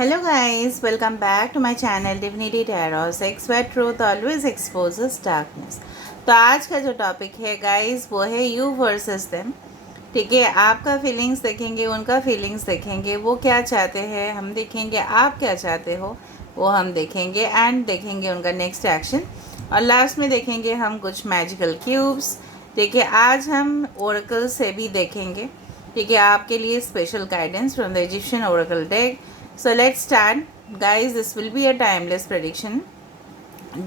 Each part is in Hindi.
Hello guys, welcome back to my channel Divinity Tarot. Sex where truth always exposes darkness. तो आज का जो टॉपिक है गाइस वो है यू वर्सेस देम। ठीक है, आपका फीलिंग्स देखेंगे, उनका फीलिंग्स देखेंगे, वो क्या चाहते हैं हम देखेंगे, आप क्या चाहते हो वो हम देखेंगे एंड देखेंगे उनका नेक्स्ट एक्शन और लास्ट में देखेंगे हम कुछ मैजिकल क्यूब्स। ठीक है, आज हम ओरेकल से भी देखेंगे। ठीक है, आपके लिए special guidance from the Egyptian Oracle deck. So let's start guys, this will be a timeless prediction,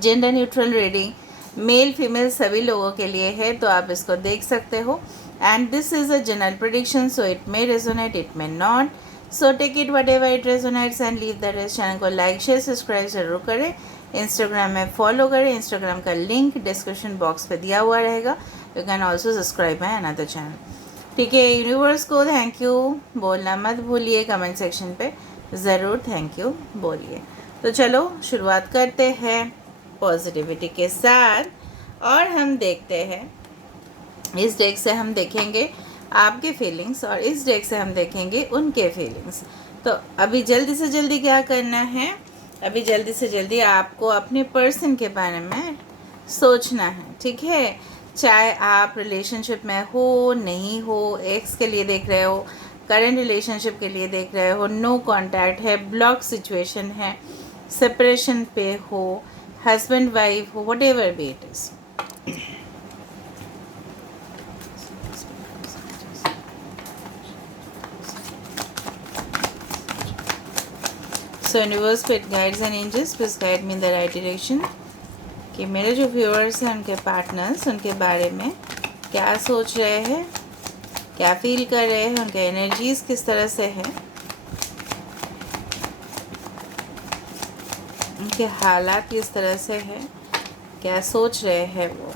gender neutral reading, male female सभी लोगों के लिए है, तो आप इसको देख सकते हो and this is a general prediction, so it may resonate it may not, so take it whatever it resonates and leave the rest. Channel को लाइक शेयर सब्सक्राइब जरूर करें, इंस्टाग्राम में फॉलो करें, इंस्टाग्राम का लिंक डिस्क्रिप्शन बॉक्स पे दिया हुआ रहेगा। You can also subscribe my another channel. ठीक है, यूनिवर्स को थैंक यू बोलना मत भूलिए, कमेंट सेक्शन पे ज़रूर थैंक यू बोलिए। तो चलो शुरुआत करते हैं पॉजिटिविटी के साथ और हम देखते हैं, इस डेक से हम देखेंगे आपके फीलिंग्स और इस डेक से हम देखेंगे उनके फीलिंग्स। तो अभी जल्दी से जल्दी क्या करना है, अभी जल्दी से जल्दी आपको अपने पर्सन के बारे में सोचना है। ठीक है, चाहे आप रिलेशनशिप में हो नहीं हो, एक्स के लिए देख रहे हो, करंट रिलेशनशिप के लिए देख रहे हो, नो कांटेक्ट है, ब्लॉक सिचुएशन है, सेपरेशन पे हो, हस्बैंड वाइफ हो, whatever be it is. So universe पे guides and angels please guide me in the right direction कि मेरे जो व्यूअर्स हैं उनके पार्टनर्स उनके बारे में क्या सोच रहे हैं, क्या फील कर रहे हैं, उनके एनर्जीज किस तरह से है, उनके हालात किस तरह से है, क्या सोच रहे हैं वो।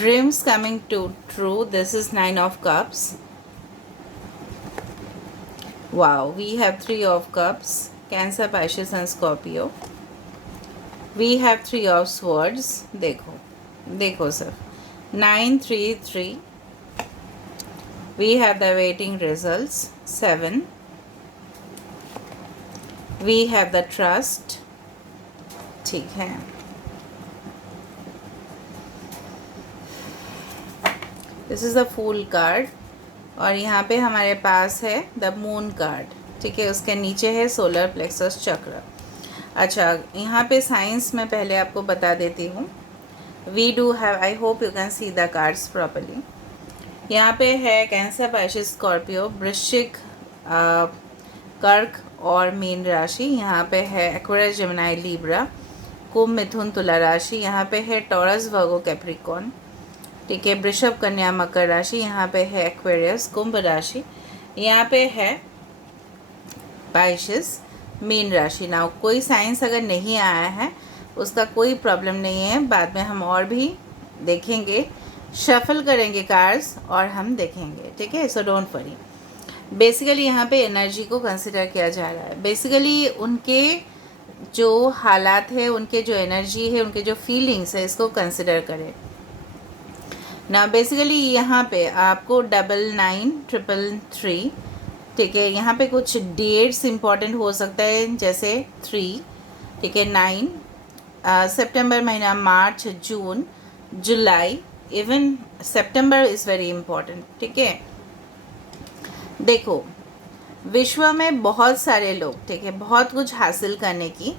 Dreams coming to true. This is 9 of Cups. Wow, we have 3 of Cups. Cancer, Pisces and Scorpio. We have 3 of Swords. देखो देखो sir, 9 3 3. We have the waiting results 7. We have the trust. ठीक है, this is the fool card और यहाँ पे हमारे पास है द मून कार्ड। ठीक है, उसके नीचे है सोलर प्लेक्सस चक्र। अच्छा, यहाँ पे साइंस में पहले आपको बता देती हूँ। We do have, I hope you can see the cards properly. यहाँ पे है कैंसर, पाइसेस, स्कॉर्पियो, वृश्चिक, कर्क और मीन राशि। यहाँ पे है एक्वेरियस, जेमिनी, लिब्रा, कुंभ, मिथुन, तुला राशि। यहाँ पे है टॉरस, वर्गो, कैप्रिकॉर्न। ठीक है, वृषभ, कन्या, मकर राशि। यहाँ पे है एक्वेरियस, कुंभ राशि। यहाँ पे है पाइसेस, मीन राशि। ना कोई साइंस अगर नहीं आया है उसका कोई प्रॉब्लम नहीं है, बाद में हम और भी देखेंगे, शफल करेंगे कार्ड्स और हम देखेंगे। ठीक है, सो डोंट वरी। बेसिकली यहाँ पे एनर्जी को कंसिडर किया जा रहा है। बेसिकली उनके जो हालात है, उनके जो एनर्जी है, उनके जो फीलिंग्स है, इसको कंसिडर करें ना। बेसिकली यहाँ पे आपको 999333। ठीक है, यहाँ पे कुछ डेट्स इम्पॉर्टेंट हो सकता है, जैसे 3, ठीक है, 9, सितंबर महीना, मार्च, जून, जुलाई, even September is very important. ठीक है, देखो विश्व में बहुत सारे लोग, ठीक है, बहुत कुछ हासिल करने की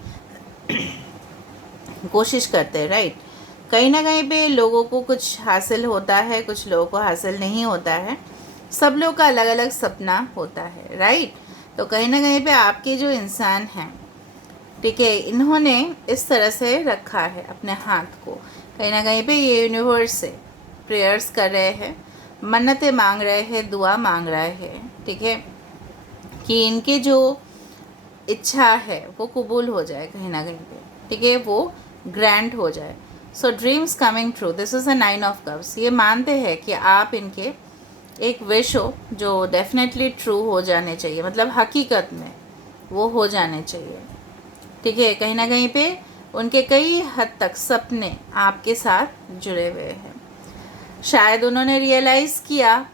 कोशिश करते हैं, राइट। कहीं ना कहीं पे लोगों को कुछ हासिल होता है, कुछ लोगों को हासिल नहीं होता है, सब लोग का अलग अलग सपना होता है, राइट। तो कहीं ना कहीं पे आपके जो इंसान हैं, ठीक है, इन्होंने इस तरह से रखा है अपने हाथ को, कहीं ना कहीं पे ये यूनिवर्स से प्रेयर्स कर रहे हैं, मन्नतें मांग रहे हैं, दुआ मांग रहे हैं। ठीक है, कि इनके जो इच्छा है वो कबूल हो जाए कहीं ना कहीं पे। ठीक है, वो ग्रैंड हो जाए। So dreams coming true, this is a 9 of cups. ये मानते हैं कि आप इनके एक विश हो जो डेफिनेटली ट्रू हो जाने चाहिए, मतलब हकीकत में वो हो जाने चाहिए। ठीक है, कहीं ना कहीं पे उनके कई हद तक सपने आपके साथ जुड़े हुए हैं। शायद उन्होंने रियलाइज़ किया,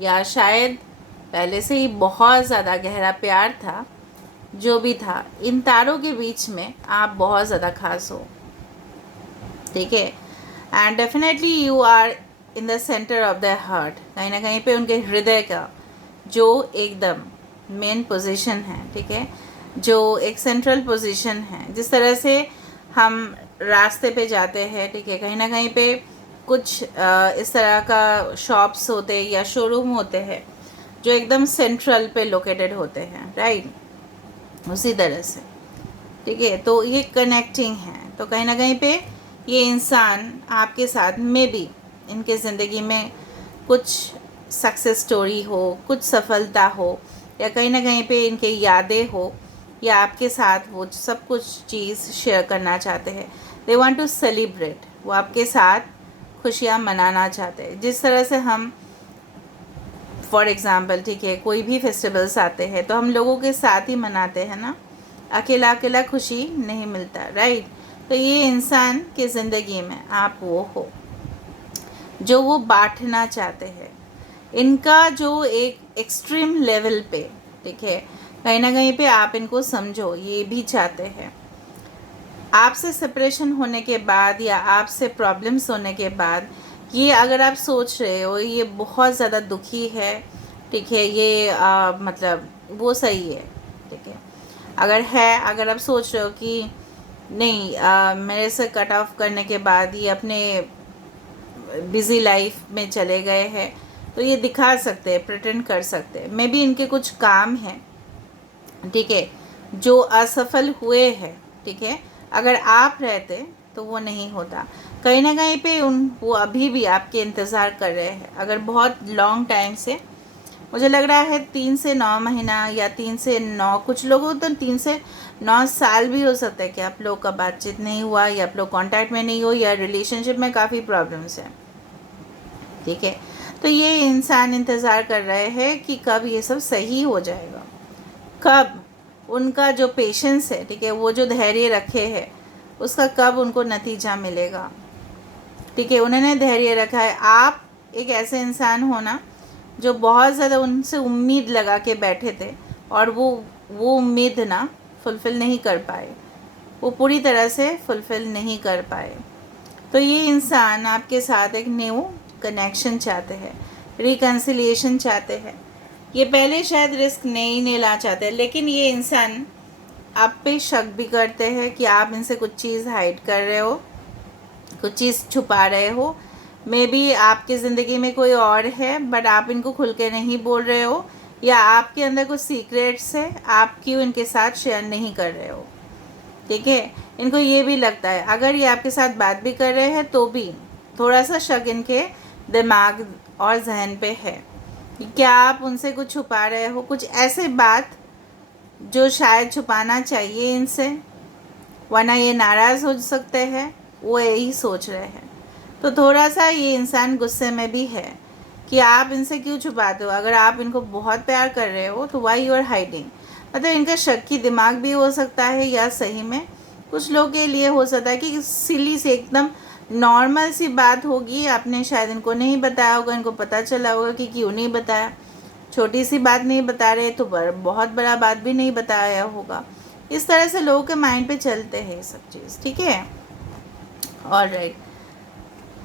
या शायद पहले से ही बहुत ज़्यादा गहरा प्यार था। जो भी था, इन तारों के बीच में आप बहुत ज़्यादा खास हो। ठीक है, and definitely you are in the centre of the heart. कहीं ना कहीं पे उनके हृदय का जो एकदम मेन पोजीशन है, ठीक है, जो एक सेंट्रल पोजीशन है। जिस तरह से हम रास्ते पे जाते हैं, ठीक है, कहीं ना कहीं पे कुछ इस तरह का शॉप्स होते हैं या शोरूम होते हैं जो एकदम सेंट्रल पे लोकेटेड होते हैं, राइट, उसी तरह से। ठीक है, तो ये कनेक्टिंग है। तो कहीं ना कहीं पे ये इंसान आपके साथ में भी इनके ज़िंदगी में कुछ सक्सेस स्टोरी हो, कुछ सफलता हो, या कहीं ना कहीं पे इनके यादें हो, या आपके साथ वो सब कुछ चीज़ शेयर करना चाहते हैं। दे वांट टू सेलिब्रेट, वो आपके साथ खुशियाँ मनाना चाहते हैं। जिस तरह से हम फॉर एग्ज़ाम्पल, ठीक है, कोई भी फेस्टिवल्स आते हैं तो हम लोगों के साथ ही मनाते हैं ना, अकेला अकेला खुशी नहीं मिलता, राइट। तो ये इंसान की ज़िंदगी में आप वो हो जो वो बांटना चाहते हैं। इनका जो एक एक्सट्रीम लेवल पे, ठीक है, कहीं ना कहीं पे आप इनको समझो, ये भी चाहते हैं। आपसे सेपरेशन होने के बाद या आपसे प्रॉब्लम्स होने के बाद, ये अगर आप सोच रहे हो ये बहुत ज़्यादा दुखी है, ठीक है, ये मतलब वो सही है, ठीक है। अगर आप सोच रहे हो कि नहीं, मेरे से कट ऑफ करने के बाद ये अपने बिज़ी लाइफ में चले गए हैं, तो ये दिखा सकते हैं, प्रिटेंड कर सकते हैं। मे बी इनके कुछ काम हैं, ठीक है, जो असफल हुए हैं, ठीक है। अगर आप रहते तो वो नहीं होता। कहीं ना कहीं पे वो अभी भी आपके इंतज़ार कर रहे हैं। अगर बहुत लॉन्ग टाइम से, मुझे लग रहा है 3 से 9 महीना या 3 से 9, कुछ लोगों तो 3 से 9 साल भी हो सकता है कि आप लोग का बातचीत नहीं हुआ, या आप लोग कांटेक्ट में नहीं हो, या रिलेशनशिप में काफ़ी प्रॉब्लम्स हैं, ठीक है। तो ये इंसान इंतज़ार कर रहे हैं कि कब ये सब सही हो जाएगा, कब उनका जो पेशेंस है, ठीक है, वो जो धैर्य रखे है उसका कब उनको नतीजा मिलेगा, ठीक है। उन्होंने धैर्य रखा है। आप एक ऐसे इंसान हो ना जो बहुत ज़्यादा उनसे उम्मीद लगा के बैठे थे, और वो उम्मीद ना फुलफ़िल नहीं कर पाए, वो पूरी तरह से फुलफ़िल नहीं कर पाए। तो ये इंसान आपके साथ एक न्यू कनेक्शन चाहते हैं, रिकन्सिलिएशन चाहते हैं। ये पहले शायद रिस्क नहीं लेना चाहते, लेकिन ये इंसान आप पे शक भी करते हैं कि आप इनसे कुछ चीज़ हाइड कर रहे हो, कुछ चीज़ छुपा रहे हो। मे बी आपकी ज़िंदगी में कोई और है, बट आप इनको खुल के नहीं बोल रहे हो, या आपके अंदर कुछ सीक्रेट्स है, आप क्यों इनके साथ शेयर नहीं कर रहे हो, ठीक है। इनको ये भी लगता है, अगर ये आपके साथ बात भी कर रहे हैं तो भी थोड़ा सा शक इनके दिमाग और जहन पे है कि क्या आप उनसे कुछ छुपा रहे हो, कुछ ऐसे बात जो शायद छुपाना चाहिए इनसे, वरना ये नाराज़ हो सकते हैं, वो यही सोच रहे हैं। तो थोड़ा सा ये इंसान गुस्से में भी है कि आप इनसे क्यों छुपाते हो। अगर आप इनको बहुत प्यार कर रहे हो तो वाई यू आर हाइडिंग। मतलब इनका शक्की दिमाग भी हो सकता है, या सही में कुछ लोग के लिए हो सकता है कि सिली से एकदम नॉर्मल सी बात होगी, आपने शायद इनको नहीं बताया होगा, इनको पता चला होगा कि क्यों नहीं बताया। छोटी सी बात नहीं बता रहे तो बहुत बड़ा बात भी नहीं बताया होगा। इस तरह से लोगों के माइंड पे चलते हैं ये सब चीज़, ठीक है। ऑलराइट,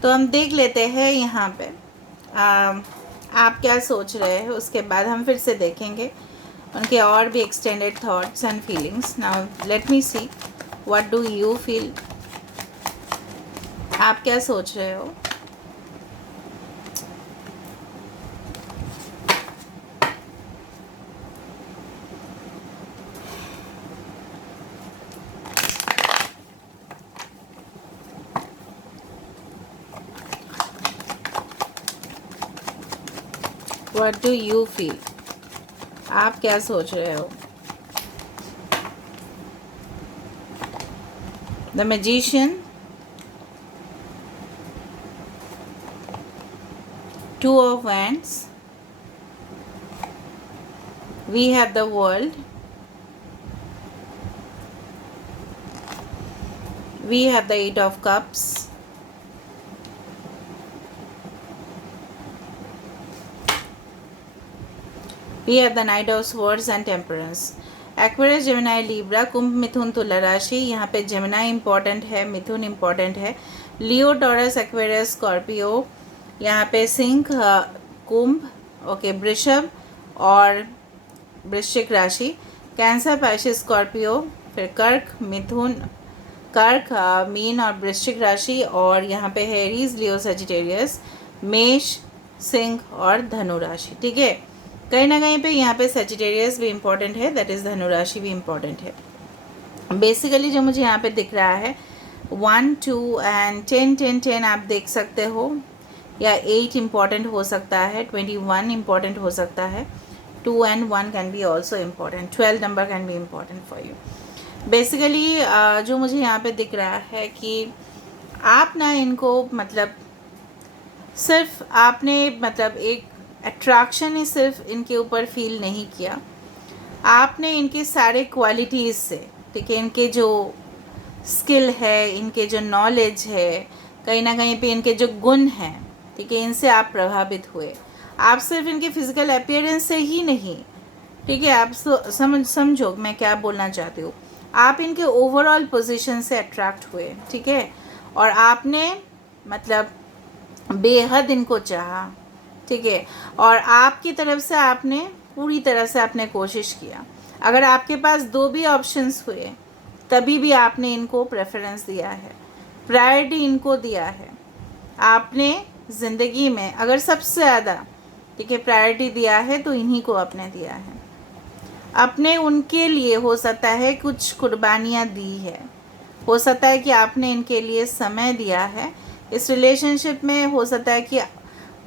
तो हम देख लेते हैं यहाँ पे आप क्या सोच रहे हैं, उसके बाद हम फिर से देखेंगे उनके और भी extended thoughts and feelings. Now let me see what do you feel, आप क्या सोच रहे हो। व्हाट डू यू फील, आप क्या सोच रहे हो। The magician, Two of Wands, we have the World, we have the Eight of Cups, we have the Knight of Swords and Temperance. Aquarius, Gemini, Libra, कुंभ, मिथुन, तुला राशि. यहाँ पे जेमिनाई इंपॉर्टेंट है, मिथुन इंपॉर्टेंट है, लियो, टॉरस, एक्वेरियस, स्कॉर्पियो. यहाँ पे सिंह, कुंभ, ओके, वृषभ और वृश्चिक राशि. कैंसर, पाइसेस, स्कॉर्पियो, फिर कर्क, मिथुन, कर्क, मीन और वृश्चिक राशि. और यहाँ पे है एरीज, लियो, सजिटेरियस, मेष, सिंह और धनु राशि. ठीक है, कहीं ना कहीं पे यहाँ पे सजिटेरियस भी इम्पॉर्टेंट है, दैट इज़ धनु राशि भी इम्पॉर्टेंट है. बेसिकली जो मुझे यहाँ पे दिख रहा है 1, 2 एंड 10, 10, 10 आप देख सकते हो, या 8 इम्पॉर्टेंट हो सकता है, 21 इम्पॉर्टेंट हो सकता है, 2 and 1 can be also important, 12 number can be important for you. Basically जो मुझे यहाँ पे दिख रहा है कि आप ना इनको मतलब सिर्फ आपने मतलब एक अट्रैक्शन ही सिर्फ इनके ऊपर फील नहीं किया, आपने इनके सारे क्वालिटीज़ से, ठीक है, इनके जो स्किल है, इनके जो नॉलेज है, कहीं ना कहीं पे इनके जो गुण हैं, ठीक है, इनसे आप प्रभावित हुए. आप सिर्फ इनके फिजिकल अपीयरेंस से ही नहीं, ठीक है, आप समझो मैं क्या बोलना चाहती हूँ, आप इनके ओवरऑल पोजीशन से अट्रैक्ट हुए, ठीक है, और आपने मतलब बेहद इनको चाहा, ठीक है, और आपकी तरफ से आपने पूरी तरह से आपने कोशिश किया. अगर आपके पास 2 भी ऑप्शंस हुए तभी भी आपने इनको प्रेफरेंस दिया है, प्रायोरिटी इनको दिया है. आपने ज़िंदगी में अगर सबसे ज़्यादा, ठीक है, प्रायोरिटी दिया है तो इन्हीं को आपने दिया है. आपने उनके लिए हो सकता है कुछ कुर्बानियाँ दी है, हो सकता है कि आपने इनके लिए समय दिया है. इस रिलेशनशिप में हो सकता है कि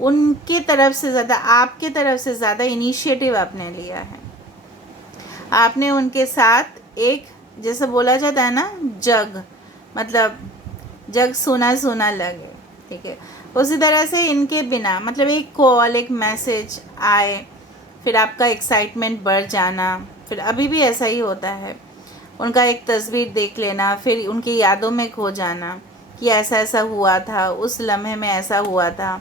उनके तरफ से ज़्यादा, आपके तरफ से ज़्यादा इनिशिएटिव आपने लिया है. आपने उनके साथ एक, जैसे बोला जाता है ना, जग मतलब जग सोना सोना लगे, ठीक है, उसी तरह से इनके बिना मतलब एक कॉल, एक मैसेज आए, फिर आपका एक्साइटमेंट बढ़ जाना. फिर अभी भी ऐसा ही होता है, उनका एक तस्वीर देख लेना, फिर उनकी यादों में खो जाना कि ऐसा ऐसा हुआ था, उस लम्हे में ऐसा हुआ था,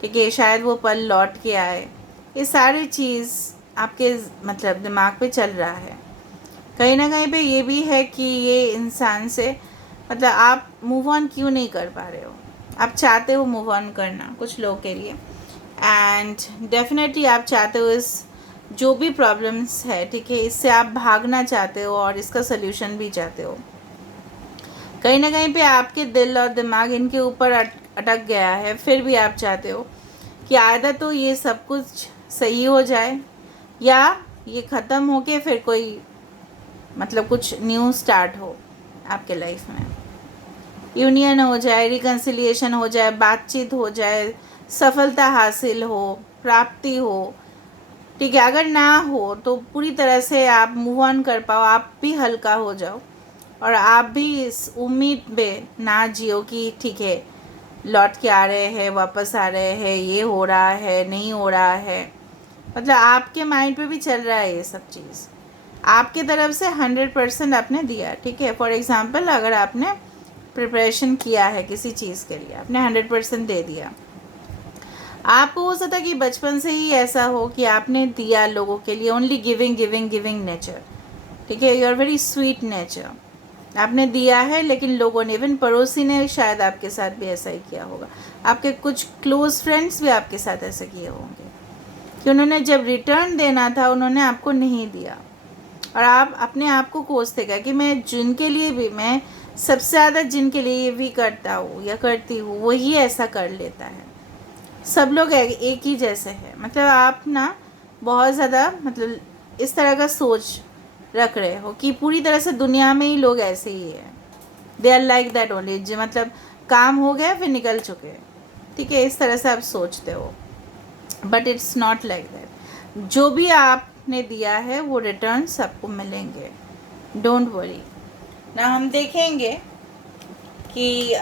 ठीक है, शायद वो पल लौट के आए. ये सारी चीज़ आपके मतलब दिमाग पे चल रहा है. कहीं ना कहीं पे ये भी है कि ये इंसान से मतलब आप मूव ऑन क्यों नहीं कर पा रहे हो. आप चाहते हो मूव ऑन करना कुछ लोगों के लिए, एंड डेफिनेटली आप चाहते हो इस जो भी प्रॉब्लम्स है, ठीक है, इससे आप भागना चाहते हो और इसका सल्यूशन भी चाहते हो. कहीं ना कहीं पे आपके दिल और दिमाग इनके ऊपर अटक गया है, फिर भी आप चाहते हो कि आधा तो ये सब कुछ सही हो जाए या ये ख़त्म हो के फिर कोई मतलब कुछ न्यू स्टार्ट हो आपके लाइफ में, यूनियन हो जाए, रिकन्सिलिएशन हो जाए, बातचीत हो जाए, सफलता हासिल हो, प्राप्ति हो, ठीक है. अगर ना हो तो पूरी तरह से आप मूव ऑन कर पाओ, आप भी हल्का हो जाओ और आप भी इस उम्मीद में ना जियो कि ठीक है लौट के आ रहे हैं, वापस आ रहे हैं, ये हो रहा है, नहीं हो रहा है. मतलब आपके माइंड पे भी चल रहा है ये सब चीज़, आपके तरफ से 100% आपने दिया, ठीक है. फॉर एग्ज़ाम्पल अगर आपने प्रिपरेशन किया है किसी चीज़ के लिए, आपने 100% दे दिया. आपको हो सकता है कि बचपन से ही ऐसा हो कि आपने दिया लोगों के लिए, only giving giving giving nature, ठीक है, you are very sweet nature. आपने दिया है, लेकिन लोगों ने, इवन पड़ोसी ने शायद आपके साथ भी ऐसा ही किया होगा, आपके कुछ क्लोज फ्रेंड्स भी आपके साथ ऐसा किए होंगे कि उन्होंने जब रिटर्न देना था उन्होंने आपको नहीं दिया, और आप अपने आप को कोसते गए कि मैं जिनके लिए भी, मैं सबसे ज़्यादा जिनके लिए भी करता हूँ या करती हूँ वही ऐसा कर लेता है, सब लोग एक ही जैसे हैं. मतलब आप ना बहुत ज़्यादा मतलब इस तरह का सोच रख रहे हो कि पूरी तरह से दुनिया में ही लोग ऐसे ही हैं, they are like that only, जो मतलब काम हो गया फिर निकल चुके, ठीक है, इस तरह से आप सोचते हो. But it's not like that. जो भी आपने दिया है वो रिटर्न सबको मिलेंगे, डोंट वरी. ना हम देखेंगे कि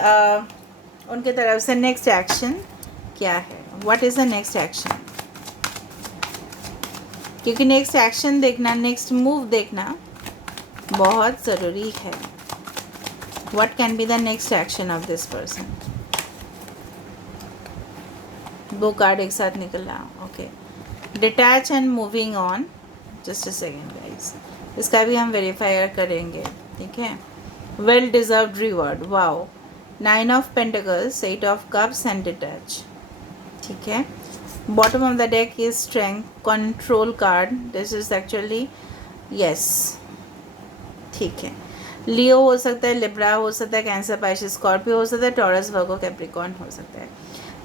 उनके तरफ से नेक्स्ट एक्शन क्या है. What is the next action, क्योंकि नेक्स्ट एक्शन देखना, नेक्स्ट मूव देखना बहुत ज़रूरी है. What can be the next action of this person. दो कार्ड एक साथ निकल रहा. Okay, detach and moving on. Just a second guys, इसका भी हम वेरीफाई करेंगे. ठीक है. Well deserved reward. Wow. 9 of pentacles, 8 of cups and detach. ठीक है. Bottom of the deck is strength, control card. This is actually yes. ठीक है. लियो हो सकता है, लिब्रा हो सकता है, कैंसर, पाइसेस, स्कॉर्पियो हो सकता है, टॉरस, वर्गो, कैप्रिकॉर्न हो सकता है.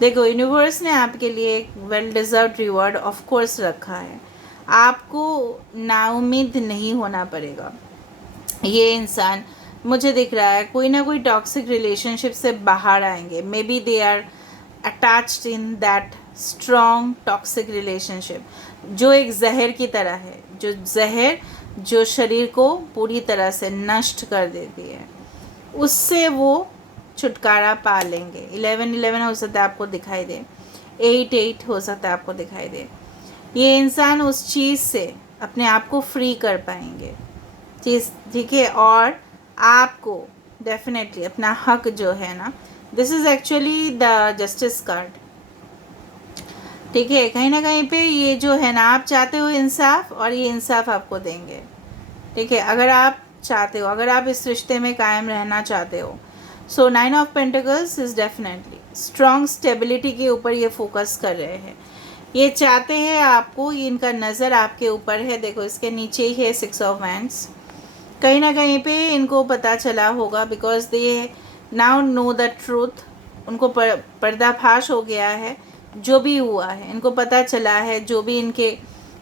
देखो, यूनिवर्स ने आपके लिए एक well deserved reward of course रखा है. आपको नाउम्मीद नहीं होना पड़ेगा. ये इंसान मुझे दिख रहा है कोई ना कोई टॉक्सिक रिलेशनशिप से बाहर आएंगे. Maybe they are attached in that strong toxic relationship जो एक जहर की तरह है, जो जहर जो शरीर को पूरी तरह से नष्ट कर देती है. उससे वो छुटकारा पा लेंगे. 11 हो सकता है आपको दिखाई दे, 8 हो सकता है आपको दिखाई दे. ये इंसान उस चीज़ से अपने आप को फ्री कर पाएंगे. ठीक है. और आपको डेफिनेटली अपना हक जो है ना, this is actually the justice card. ठीक है. कहीं ना कहीं पे ये जो है ना, आप चाहते हो इंसाफ और ये इंसाफ आपको देंगे. ठीक है. अगर आप चाहते हो, अगर आप इस रिश्ते में कायम रहना चाहते हो, सो 9 of pentacles is definitely strong stability के ऊपर ये फोकस कर रहे हैं. ये चाहते हैं आपको, इनका नज़र आपके ऊपर है. देखो, इसके नीचे ही है 6 ऑफ वैंड्स. कहीं ना कहीं पे इनको पता चला होगा, because they now know the truth. उनको पर्दाफाश हो गया है जो भी हुआ है. इनको पता चला है जो भी इनके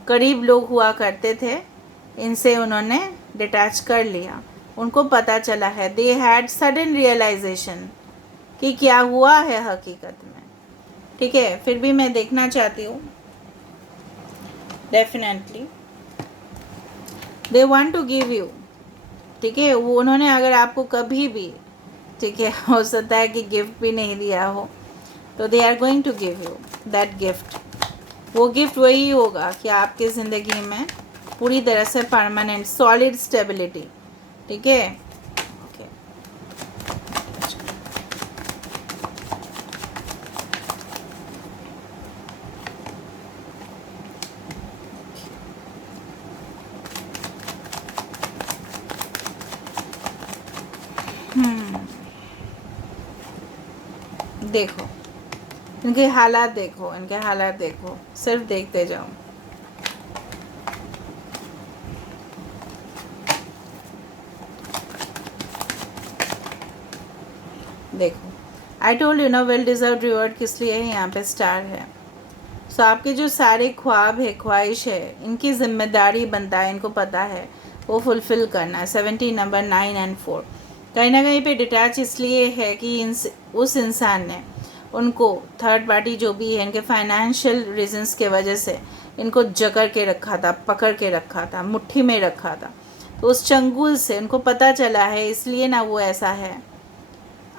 करीब लोग हुआ करते थे, इनसे उन्होंने डिटैच कर लिया. उनको पता चला है, दे हैड सडन रियलाइजेशन कि क्या हुआ है हकीकत में. ठीक है. फिर भी मैं देखना चाहती हूँ, definitely they want to give you. ठीक है. वो उन्होंने अगर आपको कभी भी, ठीक है, हो सकता है कि गिफ्ट भी नहीं दिया हो, तो they are going to give you that gift. वो गिफ्ट वही होगा कि आपकी ज़िंदगी में पूरी तरह से परमानेंट सॉलिड स्टेबिलिटी. ठीक है. ओके. देखो, इनके हालात देखो, इनके हालात देखो, सिर्फ देखते जाओ. देखो, आई टोल्ड यू ना, वेल डिजर्व रिवॉर्ड किस लिए है. यहाँ पे स्टार है. सो आपके जो सारे ख्वाब है, ख्वाहिश है, इनकी जिम्मेदारी बनता है, इनको पता है वो फुलफ़िल करना है. 17 नंबर 9 एंड 4. कहीं ना कहीं पे डिटैच इसलिए है कि उस इंसान ने उनको, थर्ड पार्टी जो भी है, इनके फाइनेंशियल रीजंस के वजह से इनको जकड़ के रखा था, पकड़ के रखा था, मुट्ठी में रखा था. तो उस चंगुल से उनको पता चला है, इसलिए ना वो ऐसा है.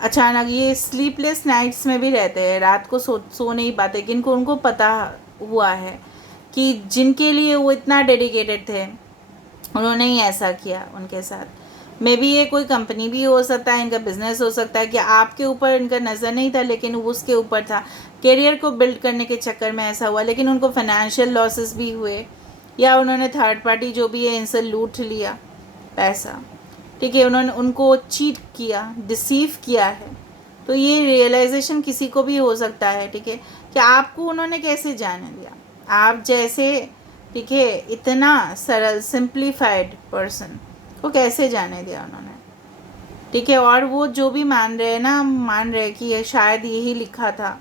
अचानक ये स्लीपलेस नाइट्स में भी रहते हैं, रात को सो नहीं पाते. किनको उनको पता हुआ है कि जिनके लिए वो इतना डेडिकेटेड थे, उन्होंने ही ऐसा किया उनके साथ. मे बी ये कोई कंपनी भी हो सकता है, इनका बिजनेस हो सकता है कि आपके ऊपर इनका नज़र नहीं था लेकिन वो उसके ऊपर था. करियर को बिल्ड करने के चक्कर में ऐसा हुआ, लेकिन उनको फाइनेंशियल लॉसेस भी हुए, या उन्होंने थर्ड पार्टी जो भी है इनसे लूट लिया पैसा. ठीक है. उन्होंने उनको चीट किया, डिसीव किया है. तो ये रियलाइजेशन किसी को भी हो सकता है. ठीक है. कि आपको उन्होंने कैसे जाने दिया, आप जैसे, ठीक है, इतना सरल सिंप्लीफाइड पर्सन को कैसे जाने दिया उन्होंने. ठीक है. और वो जो भी मान रहे हैं ना, मान रहे कि ये शायद यही लिखा था.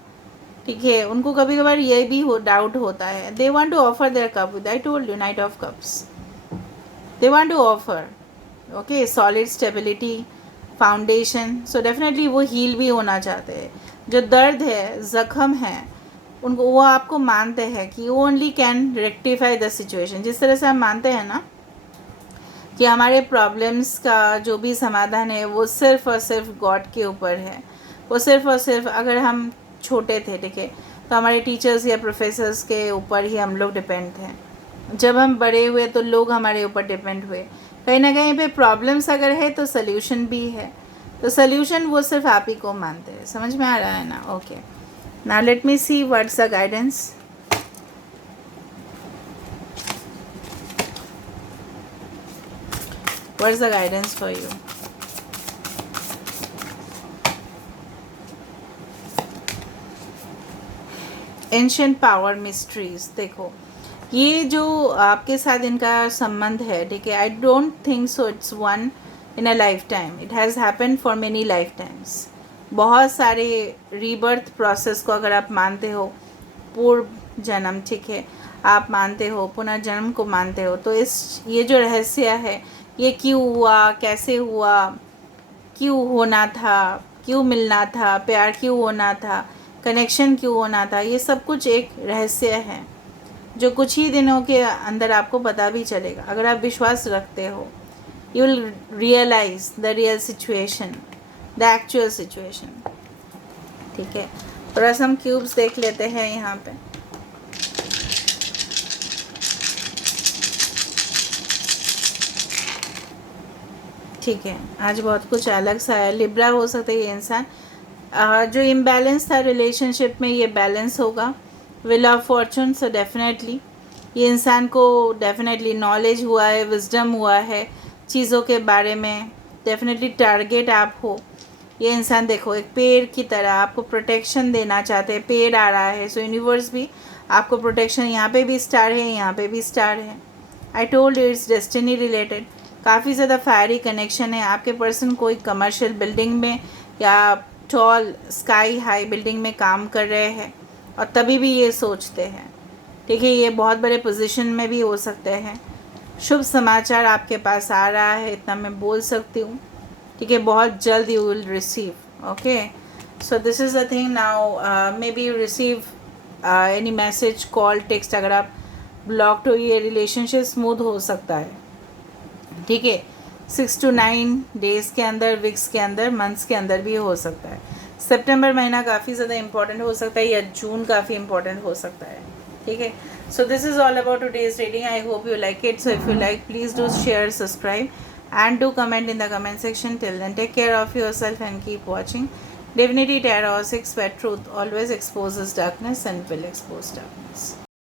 ठीक है. उनको कभी कभार ये भी डाउट होता है. They want to offer their cup with, I told you, knight of cups. They want to offer, okay, solid stability, foundation. So definitely वो हील भी होना चाहते हैं. जो दर्द है, ज़ख्म है, उनको, वो आपको मानते हैं कि वो only can rectify the situation. जिस तरह से हम मानते हैं ना कि हमारे प्रॉब्लम्स का जो भी समाधान है वो सिर्फ़ और सिर्फ गॉड के ऊपर है. वो सिर्फ़ और सिर्फ, अगर हम छोटे थे, ठीक है, तो तो हमारे टीचर्स या प्रोफेसर्स के ऊपर ही हम लोग डिपेंड थे। जब हम बड़े हुए तो लोग हमारे ऊपर डिपेंड हुए। कहीं ना कहीं पे प्रॉब्लम्स अगर है तो सल्यूशन भी है, तो सल्यूशन वो सिर्फ आप ही को मानते हैं। समझ में आ रहा है ना? Okay, now let me see what's the guidance. What's the guidance for you? Ancient power mysteries. देखो, ये जो आपके साथ इनका संबंध है, ठीक है, I don't think so it's one in a life time, it has happen for many life times. बहुत सारे रीबर्थ प्रोसेस को अगर आप मानते हो, पूर्व जन्म, ठीक है, आप मानते हो, पुनर्जन्म को मानते हो, तो ये जो रहस्य है, ये क्यों हुआ, कैसे हुआ, क्यों होना था, क्यों मिलना था, प्यार क्यों होना था, कनेक्शन क्यों होना था, ये सब कुछ एक रहस्य है जो कुछ ही दिनों के अंदर आपको पता भी चलेगा। अगर आप विश्वास रखते हो, you will realise the real situation, the actual situation. ठीक है, थोड़ा सा हम क्यूब्स देख लेते हैं यहाँ पे। ठीक है, आज बहुत कुछ अलग सा है। लिब्रा हो सकता है ये इंसान, जो इम्बैलेंस था रिलेशनशिप में, ये बैलेंस होगा। Will of Fortune, so definitely ये इंसान को डेफिनेटली नॉलेज हुआ है, विजडम हुआ है चीज़ों के बारे में। डेफिनेटली टारगेट आप हो। ये इंसान देखो एक पेड़ की तरह आपको प्रोटेक्शन देना चाहते हैं। पेड़ आ रहा है, सो यूनिवर्स भी आपको प्रोटेक्शन, यहाँ पे भी स्टार है, यहाँ पे भी स्टार है। आई told you it's destiny related. काफ़ी ज़्यादा फायरी कनेक्शन है। आपके पर्सन कोई कमर्शियल बिल्डिंग में या टॉल स्काई हाई बिल्डिंग में काम कर रहे हैं और तभी भी ये सोचते हैं। ठीक है, ये बहुत बड़े पोजीशन में भी हो सकते हैं। शुभ समाचार आपके पास आ रहा है, इतना मैं बोल सकती हूँ। ठीक है, बहुत जल्द you will receive. Okay, so this is the thing. Now may be you receive any message, call, text. अगर आप ब्लॉक्ड हो, ये रिलेशनशिप स्मूथ हो सकता है। ठीक है, 6 to 9 डेज़ के अंदर, वीक्स के अंदर, मंथ्स के अंदर भी हो सकता है। सितंबर महीना काफ़ी ज़्यादा इंपॉर्टेंट हो सकता है, या जून काफ़ी इंपॉर्टेंट हो सकता है। ठीक है, so this is all about today's reading. I hope you like it. So if you like, please do share, subscribe and do comment in the comment section. Till then, take care of yourself and keep watching Divinity Tarot 6, where truth always exposes darkness and will expose darkness.